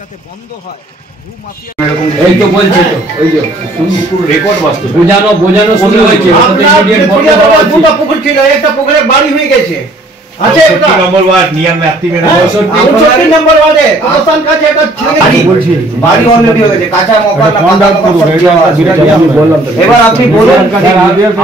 যাতে বন্ধ হয়। এই তো বলছে তো ওই যে রেকর্ড বাস্তব বোঝানো শুরু হয়েছে। দুটো পুকুর ছিল, একটা পুকুরে বাড়ি হয়ে গেছে। আছে এটা নম্বর ওয়ার্ড নিয়ার ম্যাপটি মেরে 64 নম্বর ওয়ার্ডে অবস্থান কাছে এটা বাড়ি অলরেডি হয়ে গেছে, কাঁচা মকান না পাকা আমি বললাম তো। এবার আপনি বলুন,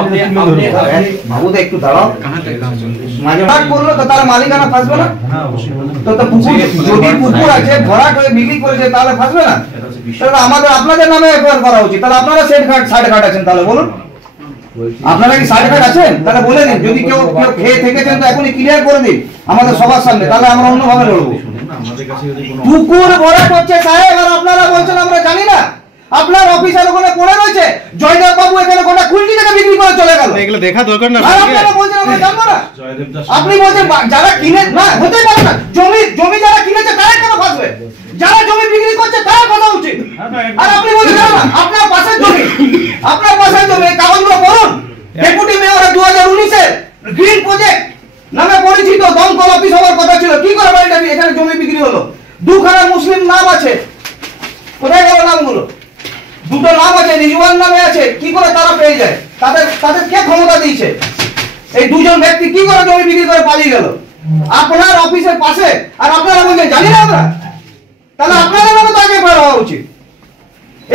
আপনি বাবুদা একটু দাঁড়াও, মাঝে মাঝে বললো তো তার মালিকানা ফাঁসবে না? তো পুকুর যদি পুকুর আছে ভরাট হয়ে বিক্রি করেছে তাহলে ফাঁসবে না? তাহলে আমাদের আপনাদের নামে এফআইআর করা উচিত। তাহলে আপনারা সাইড কাট আছেন, তাহলে বলুন আপনারা কি সার্টিফিকেট আছেন? তাহলে বলে দিন, যদি কেউ খেয়ে থেকেছেন তো এখনই ক্লিয়ার করে দিন আমাদের সবার সামনে, তাহলে আমরা অন্যভাবে লড়বো। পুকুর ভরাট হচ্ছে সাহেব, আর আপনারা বলছেন আমরা জানি না। আপনার অফিসের ওখানে পড়ে রয়েছে, জয়দেব বাবু এখানে গোটা কুলটি টাকা বিক্রি করে চলে গেল। এগুলো দেখা দরকার না। আর আপনারা বলছেন আমরা জানবো না। আপনি বলছেন যারা কিনে না হতেই পারে না, জমি যারা কিনেছে তারা কেন ফাঁসবে? যারা জমি বিক্রি করছে তারা ফাঁসা উচিত। আর আপনি বলছেন না, আপনার পাশের জমি কাগজগুলো পড়ুন। ডেপুটি মেয়র 2019-এর গ্রিন প্রজেক্ট নামে পরিচিত দমকল অফিস হওয়ার কথা ছিল, কি করে বাড়িটা এখানে জমি বিক্রি হলো? দুখানা মুসলিম নাম আছে, কোথায় গেল নামগুলো? দুটো নাম আছে, রিজওয়ান নামে আছে, কি করে তারা পেয়ে যায়? তাদের কে ক্ষমতা দিয়েছে? এই দুজন ব্যক্তি কি করে জমি বিক্রি করে পালিয়ে গেল আপনার অফিসের পাশে? আর আপনারা বলছেন জানি না আমরা, তাহলে আপনাদের নামে তো আগে বের হওয়া উচিত।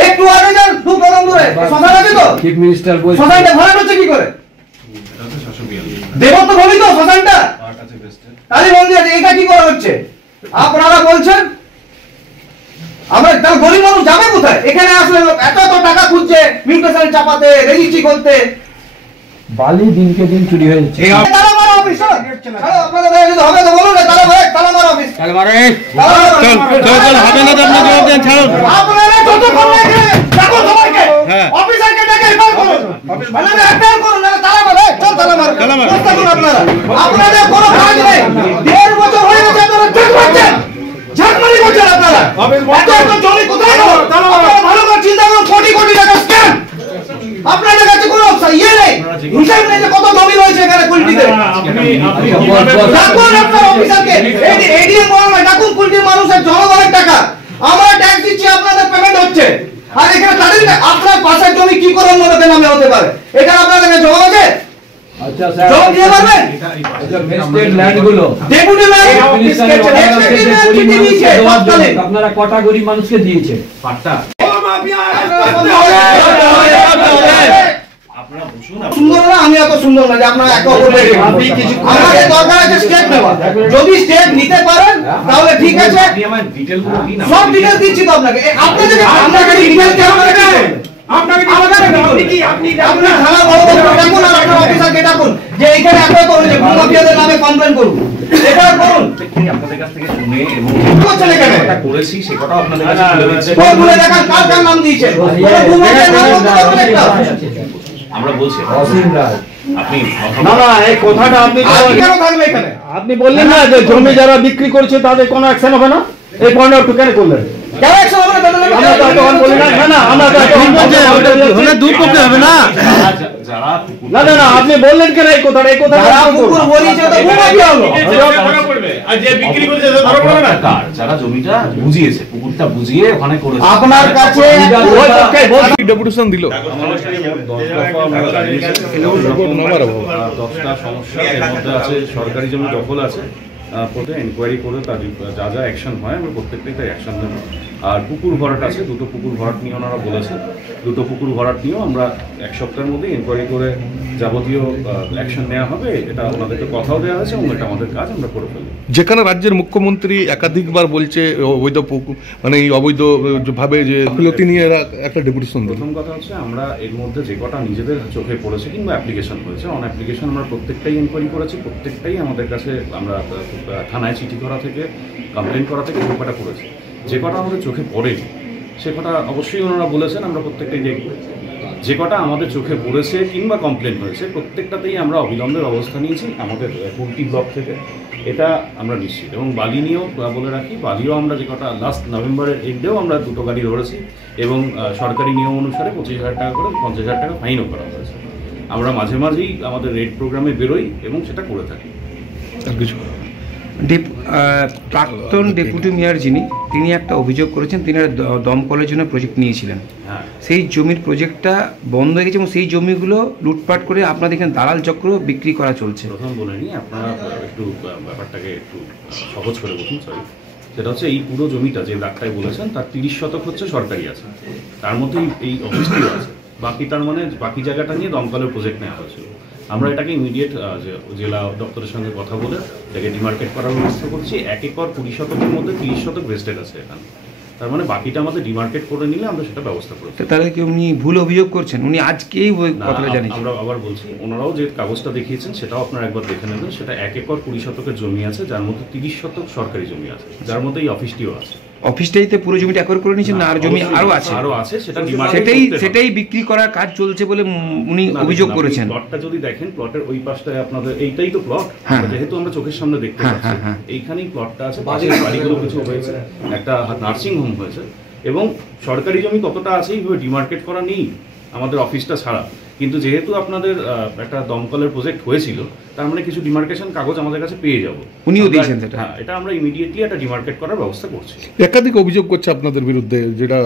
একটু আগে যান, দু কদম দূরে শ্মশান আছে তো, চিফ মিনিস্টার বলছে শ্মশানটা ভরাট হচ্ছে কি করে? দেবত্ব ভূমি তো শ্মশানটা, কালী মন্দির আছে, এটা কি করে হচ্ছে? আপনারা বলছেন আমরা তার গরিব মানুষ যাবে কোথায়? এখানে আসলে এত টাকা খুঁজছে মিউটেশন চাপাতে, রেজিস্ট্রি করতে। বালি দিনকে দিন চুরি হয়ে যাচ্ছে। তালা মারো অফিস, আপনাদের যদি হবে তো বলুন, তালা মারো অফিস, তাহলে মারো। চল হবে না তো আপনি জবাব দেন, ছাড়ুন। আপনারা যতক্ষণ লাগে ডাকো সবাইকে, অফিসারকে ডেকে এফআইআর করুন, মানে এফআইআর করুন, না তালা মারো, চল তালা মারো, চেষ্টা করুন আপনারা। আপনাদের কোনো কাজ নেই, 1.5 বছর হয়ে গেছে আপনারা ঝাঁক মারছেন, ঝাঁকমারি করছেন আপনারা। এত জমি কোথায় গেল? আপনারা ভালো করে চিন্তা করুন, কোটি কোটি টাকা স্ক্যাম। আপনাদের কাছে কোনো ইয়ে নেই, হিসাব নেই যে কত জমি রয়েছে এখানে কুলটিতে। ডাকুন আপনার অফিসারকে, এডিএম বলুন, ডাকুন কুলটির মানুষের জনগণের টাকা, আমরা ট্যাক্স দিচ্ছি, আপনাদের পেমেন্ট হচ্ছে, আর এখানে তাদের আপনার পাশের জমি কি করে অন্য লোকের নামে হতে পারে? এটা আপনাদের কাছে জবাব আছে? আচ্ছা স্যার, জবাব দিয়ে পারবেন? আচ্ছা ভেস্টেড ল্যান্ডগুলো ডেপুটি মেয়র আপনারা কটা গরিব মানুষকে দিয়েছে? পাট্টা সুন্দর না, আমি এত সুন্দর না যে আপনারা এত আমাদের দরকার আছে স্টেপ নেওয়া। যদি স্টেপ নিতে পারেন তাহলে ঠিক আছে, সব ডিটেইলস দিচ্ছি তো আপনাকে। আপনি যদি আপনাকে ডিটেইলস কেন দেবেন? আপনাকে আপনি থানা বড় বড় ডাকুন, আর আপনার অফিসারকে ডাকুন যে এখানে একটা তো হয়েছে, ভূমাফিয়াদের নামে কমপ্লেইন করুন, এটা করুন। আপনাদের কাছ থেকে শুনে এবং করছেন এখানে এটা করেছি সে কথা আপনাদের কাছে তুলে দিচ্ছি। কোন বলে দেখান কার কার নাম দিয়েছে, ভূমাফিয়ার নাম বলতে পারবেন একটা? আমরা বলছি আপনি না এই কথাটা আপনি কেন থাকবে এখানে? আপনি বললেন না যে জমি যারা বিক্রি করছে তাদের কোনো অ্যাকশন হবে না, এই পয়েন্ট একটু কেন করলেন? কেন অ্যাকশন হবে না? আমরা তো তখন বলি না আমরা তো দূর করতে হবে না। যারা না আপনি বললেন কেন এই কথাটা? এই কথাটা পুকুর বলিছে তো ভূমাফিয়া হলো, আর যে বিক্রি করেছে সে ধরা পড়বে না। যারা জমিটা বুঝিয়েছে, পুকুরটা বুঝিয়ে ওখানে করেছে, আপনার কাছে ডেপুটেশন দিল 10টা সমস্যা, এর মধ্যে আছে সরকারি জমি দখল আছে, প্রথমে এনকোয়ারি করে তার যা যা অ্যাকশন হয় আমরা প্রত্যেকটাই তাই অ্যাকশন দেবো। আর পুকুর ভরাট আছে, 2টো পুকুর ভরাট নিয়ে ওনারা বলেছে, 2টো পুকুর ভরাট নিয়েও আমরা 1 সপ্তাহের মধ্যে এনকোয়ারি করে যাবতীয় অ্যাকশন নেওয়া হবে। এটা ওনাদেরকে কথাও দেওয়া হয়েছে এবং এটা আমাদের কাজ, আমরা করে ফেলবো। যেখানে রাজ্যের মুখ্যমন্ত্রী একাধিকবার বলছে অবৈধ মানে এই অবৈধ ভাবে যে ফিলতি নিয়ে এরা একটা ডেপুটেশন দিল। প্রথম কথা হচ্ছে আমরা এর মধ্যে যে কটা নিজেদের চোখে পড়েছে কিংবা অ্যাপ্লিকেশন হয়েছে, অন অ্যাপ্লিকেশন আমরা প্রত্যেকটাই এনকোয়ারি করেছি, প্রত্যেকটাই আমাদের কাছে আমরা থানায় চিঠি করা থেকে কমপ্লেন করা থেকে যে কটা করেছি, যে কটা আমাদের চোখে পড়েনি সে কটা অবশ্যই ওনারা বলেছেন আমরা প্রত্যেকটাই দেখব। যে কটা আমাদের চোখে পড়েছে কিংবা কমপ্লেন হয়েছে প্রত্যেকটাতেই আমরা অবিলম্বে ব্যবস্থা নিয়েছি আমাদের কুলটি ব্লক থেকে, এটা আমরা নিশ্চিত। এবং বালি নিয়েও বলে রাখি, বালিও আমরা যে কটা লাস্ট নভেম্বরের এন্ডেও আমরা 2টো গাড়ি ধরেছি এবং সরকারি নিয়ম অনুসারে 25,000 টাকা করে 50,000 টাকা ফাইনও করা হয়েছে। আমরা মাঝে মাঝেই আমাদের রেড প্রোগ্রামে বেরোই এবং সেটা করে থাকি। আর কিছু প্রাক্তন ডেপুটি মেয়র যিনি, তিনি একটা অভিযোগ করেছেন, তিনি দমকলের জন্য প্রজেক্ট নিয়েছিলেন। হ্যাঁ, সেই জমির প্রজেক্টটা বন্ধ হয়ে গেছে এবং সেই জমিগুলো লুটপাট করে আপনাদের এখানে দালাল চক্র বিক্রি করা চলছে। প্রথম বলে নিই, আপনারা একটু ব্যাপারটাকে একটু সহজ করে বলুন। সরি, সেটা হচ্ছে এই পুরো জমিটা যে দাগটায় বলেছেন তার 30 শতক হচ্ছে সরকারি আছে, তার মধ্যে এই অফিসটিও আছে। বাকি তার মানে বাকি জায়গাটা নিয়ে দমকলের প্রজেক্ট নেওয়া হয়েছিল। আমরা এটাকে ইমিডিয়েট জেলা দপ্তরের সঙ্গে কথা বলে এটাকে ডিমার্কেট করার ব্যবস্থা করছি। 1 একর 20 শতকের মধ্যে 30 শতক ভেস্টেড আছে এখানে, তার মানে বাকিটা আমাদের ডিমার্কেট করে নিলে আমরা সেটা ব্যবস্থা করব। তাহলে কি উনি ভুল অভিযোগ করছেন? উনি আজকেই কথাটা জানিয়েছেন। আমরা আবার বলছি, ওনারাও যে কাগজটা দেখিয়েছেন সেটাও আপনারা একবার দেখে নেবেন। সেটা 1 একর 20 শতকের জমি আছে, যার মধ্যে 30 শতক সরকারি জমি আছে, যার মধ্যে এই অফিসটিও আছে। অফিসটাইতে পুরো জমিটা একর করে নিয়েছেন না আর জমি আরো আছে? সেটাই বিক্রি করার কাজ চলছে বলে উনি অভিযোগ করেছেন। প্লটটা যদি দেখেন, প্লটের ওই পাশটায় আপনাদের এইটাই তো প্লট, যেহেতু আমরা চোখের সামনে দেখতে পাচ্ছি এইখানেই প্লটটা আছে। পাশে বাড়িগুলো কিছু হয়েছে, একটা নার্সিং হোম হয়েছে, এবং সরকারি জমি কতটা আছে এইভাবে ডিমার্কেট করা নেই আমাদের অফিসটা ছাড়া। কিন্তু যেহেতু আপনাদের একটা দমকলের প্রজেক্ট হয়েছিল, তার মানে কিছু ডিমার্কেশন কাগজ আমাদের কাছে পেয়ে যাব। উনিও দিয়েছেন সেটা? হ্যাঁ, এটা আমরা ইমিডিয়েটলি একটা ডিমার্কেট করার ব্যবস্থা করছি। একাধিক অভিযোগ করছে আপনাদের বিরুদ্ধে, যেটা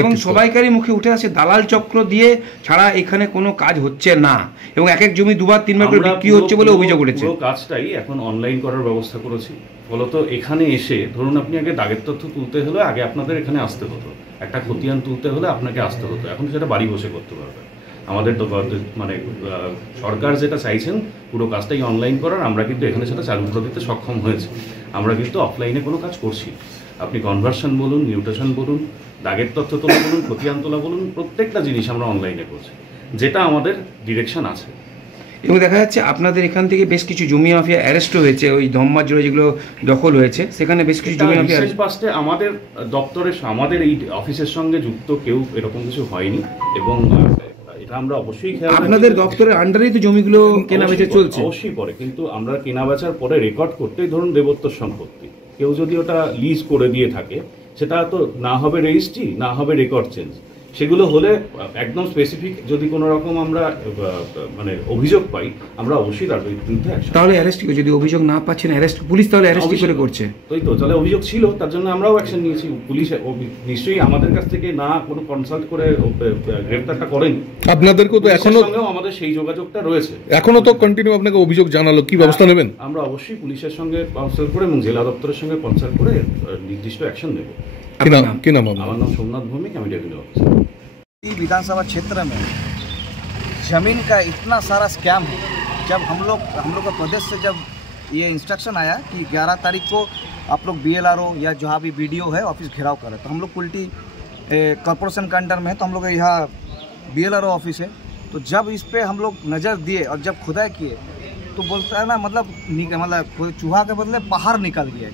এবং সবাইকারই মুখে উঠে আসে দালাল চক্র দিয়ে ছাড়া এখানে কোনো কাজ হচ্ছে না, এবং এক এক জমি 2বার 3বার করে বিক্রি হচ্ছে বলে অভিযোগ উঠেছে। পুরো কাজটাই এখন অনলাইন করার ব্যবস্থা করেছি। ফলত এখানে এসে ধরুন আপনি আগে দাগের তথ্য তুলতে হলে আগে আপনাদের এখানে আসতে হতো, একটা খতিয়ান তুলতে হলে আপনাকে আসতে হতো, এখন সেটা বাড়ি বসে করতে পারবে। আমাদের তো মানে সরকার যেটা চাইছেন পুরো কাজটাই অনলাইন করার, আমরা কিন্তু এখানে সেটা চালু করে দিতে সক্ষম হয়েছে। আমরা কিন্তু অফলাইনে কোনো কাজ করছি। আপনি কনভার্সন বলুন, মিউটেশন বলুন, দাগের তথ্য তোলা বলুন, খতিয়ান তোলা বলুন, প্রত্যেকটা জিনিস আমরা অনলাইনে করছি, যেটা আমাদের ডিরেকশন আছে। এবং দেখা যাচ্ছে আপনাদের এখান থেকে বেশ কিছু জমি মাফিয়া অ্যারেস্ট হয়েছে, ওই ধম্মার জোড়ে যেগুলো দখল হয়েছে সেখানে বেশ কিছু জমি মাফিয়া। পাশে আমাদের দপ্তরের, আমাদের এই অফিসের সঙ্গে যুক্ত কেউ এরকম কিছু হয়নি, এবং এটা আমরা অবশ্যই খেয়াল রাখি। আপনাদের দপ্তরের আন্ডারেই তো জমিগুলো কেনাবেচা চলছে? অবশ্যই পরে, কিন্তু আমরা কেনাবেচার পরে রেকর্ড করতেই ধরুন দেবোত্তর সম্পত্তি, কেউ যদি ওটা লিজ করে দিয়ে থাকে, সেটা তো না হবে রেজিস্ট্রি, না হবে রেকর্ড চেঞ্জ। সেগুলো হলে একদম স্পেসিফিক যদি কোনো রকম আমরা মানে অভিযোগ পাই, আমরা অবশ্যই তার বিরুদ্ধে অ্যাকশন। তাহলে অ্যারেস্ট কি, যদি অভিযোগ না পাচ্ছেন অ্যারেস্ট পুলিশ তাহলে অ্যারেস্ট করে করছে? তাই তো, তাহলে অভিযোগ ছিল, তার জন্য আমরাও অ্যাকশন নিয়েছি। পুলিশ নিশ্চয়ই আমাদের কাছ থেকে না কোনো কনসাল্ট করে গ্রেফতারটা করেনি। আপনাদেরকেও তো এখনো আমাদের সেই যোগাযোগটা রয়েছে, এখনো তো কন্টিনিউ আপনাকে অভিযোগ জানালো, কি ব্যবস্থা নেবেন? আমরা অবশ্যই পুলিশের সঙ্গে কনসাল্ট করে এবং জেলা দপ্তরের সঙ্গে কনসাল্ট করে নির্দিষ্ট অ্যাকশন নেব। কি নাম? আমার নাম সোমনাথ ভৌমিক, আমি রেভিনিউ অফিসার। विधानसभा क्षेत्र में जमीन का इतना सारा स्कैम है। जब हम लोग का प्रदेश से जब ये इंस्ट्रक्शन आया कि 11 तारीख को आप लोग BLRO या जहाँ भी BDO है ऑफिस घेराव करें, तो हम लोग कुल्टी कॉरपोरेशन के अंडर में है, तो हम लोग यहाँ BLRO ऑफिस है। तो जब इस पे हम लोग नज़र दिए और जब खुदाई किए तो बोलता है ना, मतलब चूहा के बदले पहाड़ निकल गया।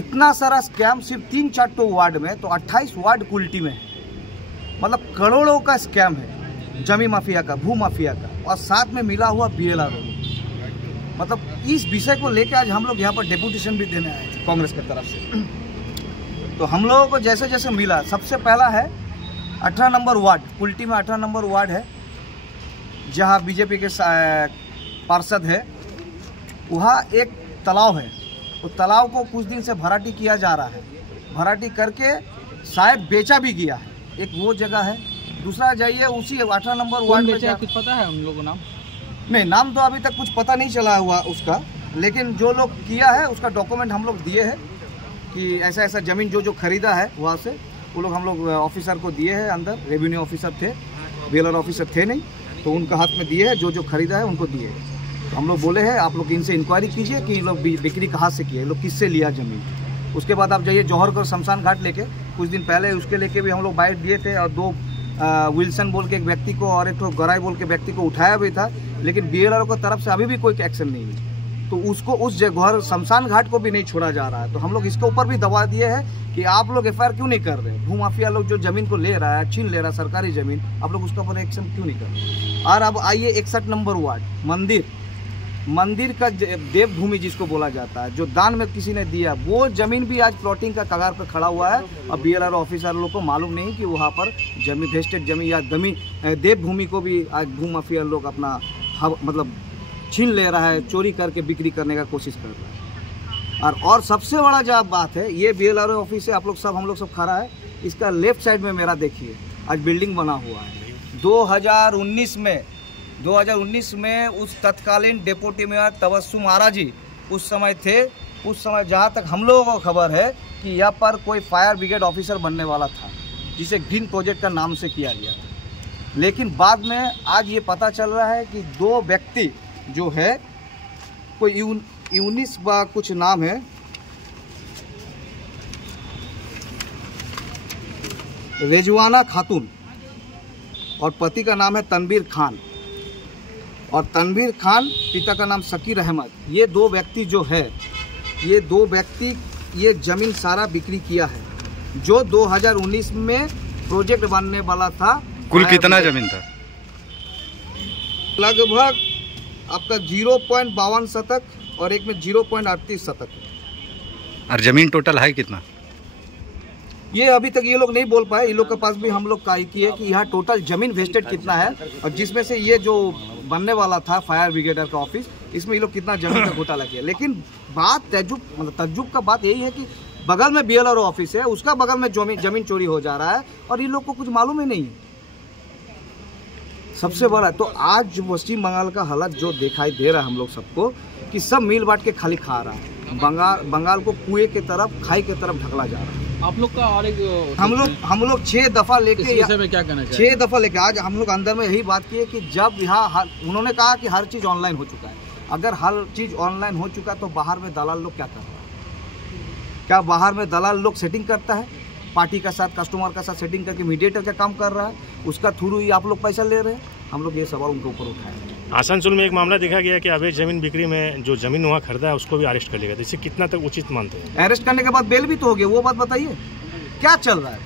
इतना सारा स्कैम सिर्फ 3-4 वार्ड में, तो 28 वार्ड कुल्टी में है। मतलब करोड़ों का स्कैम है, जमी माफिया का, भू माफिया का, और साथ में मिला हुआ BLRO। मतलब इस विषय को लेकर आज हम लोग यहाँ पर डेपुटेशन भी देने आए थे कांग्रेस की तरफ से। तो हम लोगों को जैसे जैसे मिला, सबसे पहला है 18 नंबर वार्ड, कुल्टी में 18 नंबर वार्ड है, जहाँ BJP के पार्षद है। वहाँ एक तालाब है, तो तालाब को कुछ दिन से भराटी किया जा रहा है, भराटी करके शायद बेचा भी गया है। एक वो जगह है। दूसरा जाइए उसी 18 नंबर वार्ड में, कुछ पता है हम लोगों को नाम? नहीं, नाम तो अभी तक कुछ पता नहीं चला हुआ उसका, लेकिन जो लोग किया है उसका डॉक्यूमेंट हम लोग दिए हैं कि ऐसा ऐसा ज़मीन जो खरीदा है वहाँ से, वो लोग हम लोग ऑफिसर को दिए हैं। अंदर रेवेन्यू ऑफिसर थे, BLRO ऑफिसर थे नहीं, तो उनका हाथ में दिए हैं, जो खरीदा है उनको दिए। तो हम लोग बोले हैं आप लोग इनसे इंक्वायरी कीजिए कि ये लोग बिक्री कहाँ से किए, लोग किससे लिया ज़मीन। उसके बाद आप जाइए जौहर को शमशान घाट लेके, कुछ दिन पहले उसके लेके भी हम लोग बाइट दिए थे, और 2 विल्सन बोल के एक व्यक्ति को और एक तो गराई बोल के व्यक्ति को उठाया भी था, लेकिन BLRO की तरफ से अभी भी कोई एक्शन नहीं हुई। तो उसको उस जगह शमशान घाट को भी नहीं छोड़ा जा रहा है। तो हम लोग इसके ऊपर भी दबा दिए हैं कि आप लोग FIR क्यों नहीं कर रहे, भू माफिया लोग जो ज़मीन को ले रहा है, छीन ले रहा है सरकारी ज़मीन, आप लोग उसके ऊपर एक्शन क्यों नहीं कर रहे। और अब आइए 61 नंबर वार्ड, मंदिर का देवभूमि जिसको बोला जाता है, जो दान में किसी ने दिया, वो ज़मीन भी आज प्लॉटिंग का कगार पर खड़ा हुआ है। और BLRO ऑफिसर लोग को मालूम नहीं कि वहाँ पर जमीन वेस्टेड जमीन या देवभूमि को भी आज भू माफिया लोग अपना मतलब छीन ले रहा है, चोरी करके बिक्री करने का कोशिश कर रहा है। और सबसे बड़ा जो बात है, ये BLRO ऑफिस है, आप लोग सब हम लोग सब खड़ा है, इसका लेफ्ट साइड में मेरा देखिए आज बिल्डिंग बना हुआ है। 2019 में उस तत्कालीन डिप्टी मेयर तबस्सुम आरा जी उस समय थे। उस समय जहाँ तक हम लोगों को खबर है कि यहाँ पर कोई फायर ब्रिगेड ऑफिसर बनने वाला था, जिसे ग्रीन प्रोजेक्ट का नाम से किया गया था। लेकिन बाद में आज ये पता चल रहा है कि 2 व्यक्ति जो है, कोई यूनिस बा कुछ नाम है, रेजवाना खातून, और पति का नाम है तनवीर खान, और तनवीर खान पिता का नाम शकीर अहमद। ये 2 व्यक्ति जो है, ये 2 व्यक्ति ये ज़मीन सारा बिक्री किया है, जो 2019 में प्रोजेक्ट बनने वाला था। कुल कितना ज़मीन था? लगभग आपका 0.52 शतक और एक में 0.38 शतक। और ज़मीन टोटल है कितना? ये अभी तक ये लोग नहीं बोल पाए। इन लोग के पास भी हम लोग कही की है कि यहाँ टोटल जमीन वेस्टेड कितना है, और जिसमें से ये जो बनने वाला था फायर ब्रिगेडर का ऑफिस, इसमें ये लोग कितना जमीन का घोटाला किया। लेकिन बात तज्जुब का बात यही है कि बगल में BLRO ऑफिस है, उसका बगल में जमीन चोरी हो जा रहा है, और ये लोग को कुछ मालूम ही नहीं है। सबसे बड़ा तो आज पश्चिम बंगाल का हालत जो दिखाई दे रहा है हम लोग सबको, कि सब मिल बांट के खाली खा रहा है। बंगाल को कुएं की तरफ, खाई की तरफ ढकला जा रहा है। आप लोग का और एक हम लोग 6 दफा लेके, इस विषय में क्या कहना चाहिए? 6 दफा लेके आज हम लोग अंदर में यही बात की है कि जब यहाँ उन्होंने कहा कि हर चीज़ ऑनलाइन हो चुका है। अगर हर चीज़ ऑनलाइन हो चुका तो बाहर में दलाल लोग क्या कर रहे हैं? क्या बाहर में दलाल लोग सेटिंग करता है, पार्टी का साथ, कस्टमर का साथ सेटिंग करके मीडिएटर का काम कर रहा है, उसका थ्रू ही आप लोग पैसा ले रहे हैं? हम लोग ये सवाल उनके ऊपर उठाए। आसनसोल में एक मामला देखा गया कि अवैध जमीन बिक्री में जो जमीन वहाँ खरीदा है उसको भी अरेस्ट कर लिया गया। इसे कितना तक उचित मानते हैं? अरेस्ट करने के बाद बेल भी तो हो गया, वो बात बताइए क्या चल रहा है।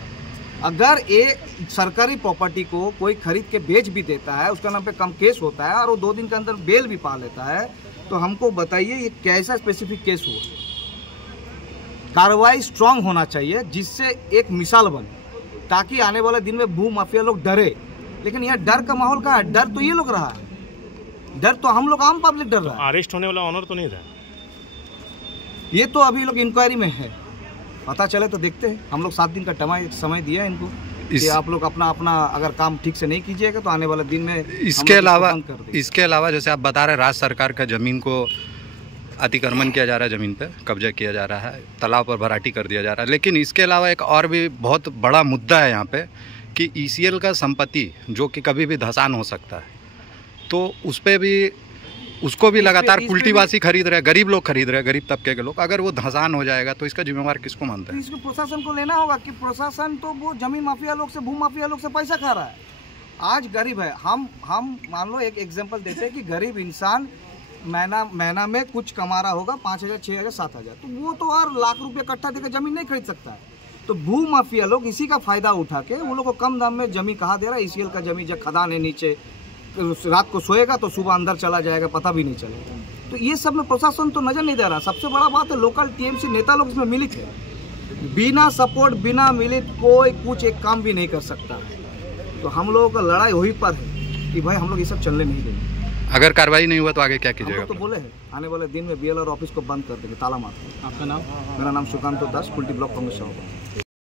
अगर एक सरकारी प्रॉपर्टी को कोई खरीद के बेच भी देता है, उसका नाम पे कम केस होता है और वो 2 दिन के अंदर बेल भी पा लेता है, तो हमको बताइए ये कैसा स्पेसिफिक केस हुआ। कार्रवाई स्ट्रांग होना चाहिए, जिससे एक मिसाल बने, ताकि आने वाले दिन में भू माफिया लोग डरे। लेकिन यह डर का माहौल कहाँ है? डर तो ये लोग रहा है, डर तो हम लोग आम पब्लिक डर रहा है। अरेस्ट होने वाला ऑनर तो नहीं था? ये तो अभी लोग इंक्वायरी में है, पता चले तो देखते हैं। हम लोग 7 दिन का समय दिया है इनको कि आप लोग अपना अगर काम ठीक से नहीं कीजिएगा तो आने वाले दिन में इसके अलावा जैसे आप बता रहे, राज्य सरकार का जमीन को अतिक्रमण किया जा रहा है, ज़मीन पे कब्जा किया जा रहा है, तालाब पर भराटी कर दिया जा रहा है। लेकिन इसके अलावा एक और भी बहुत बड़ा मुद्दा है यहाँ पे कि ECL का संपत्ति जो कि कभी भी धसान हो सकता है, तो उस पर भी उसको भी लगातार कुल्टीवासी खरीद रहे हैं, गरीब लोग खरीद रहे हैं, गरीब तबके के लोग। अगर वो धसान हो जाएगा तो इसका जिम्मेवार किसको मानते हैं? इसको प्रशासन को लेना होगा कि प्रशासन तो वो जमीन माफिया लोग से, भू माफिया लोग से पैसा खा रहा है। आज गरीब है, हम मान लो एक एग्जांपल देते हैं कि गरीब इंसान महीना में कुछ कमा रहा होगा 5,000, 6,000, 7,000, तो वो तो और लाख रुपये इकट्ठा देकर जमीन नहीं खरीद सकता है। तो भू माफिया लोग इसी का फायदा उठा के वो लोग को कम दाम में जमीन कहा दे रहा है। ECL का जमीन जब खदान है नीचे, रात को सोएगा तो सुबह अंदर चला जाएगा, पता भी नहीं चलेगा। तो ये सब में प्रशासन तो नजर नहीं दे रहा। सबसे बड़ा बात है लोकल TMC नेता लोग इसमें मिलित है। बिना सपोर्ट, बिना मिलित कोई कुछ एक काम भी नहीं कर सकता है। तो हम लोगों का लड़ाई वही पर है कि भाई हम लोग ये सब चलने नहीं देंगे। अगर कार्रवाई नहीं हुआ तो आगे क्या कीजिएगा? तो बोले हैं आने वाले दिन में BLRO ऑफिस को बंद कर देंगे, ताला मार देंगे। आपका नाम? मेरा नाम सुकांत दास, कुल्टी ब्लॉक कांग्रेस सभापति।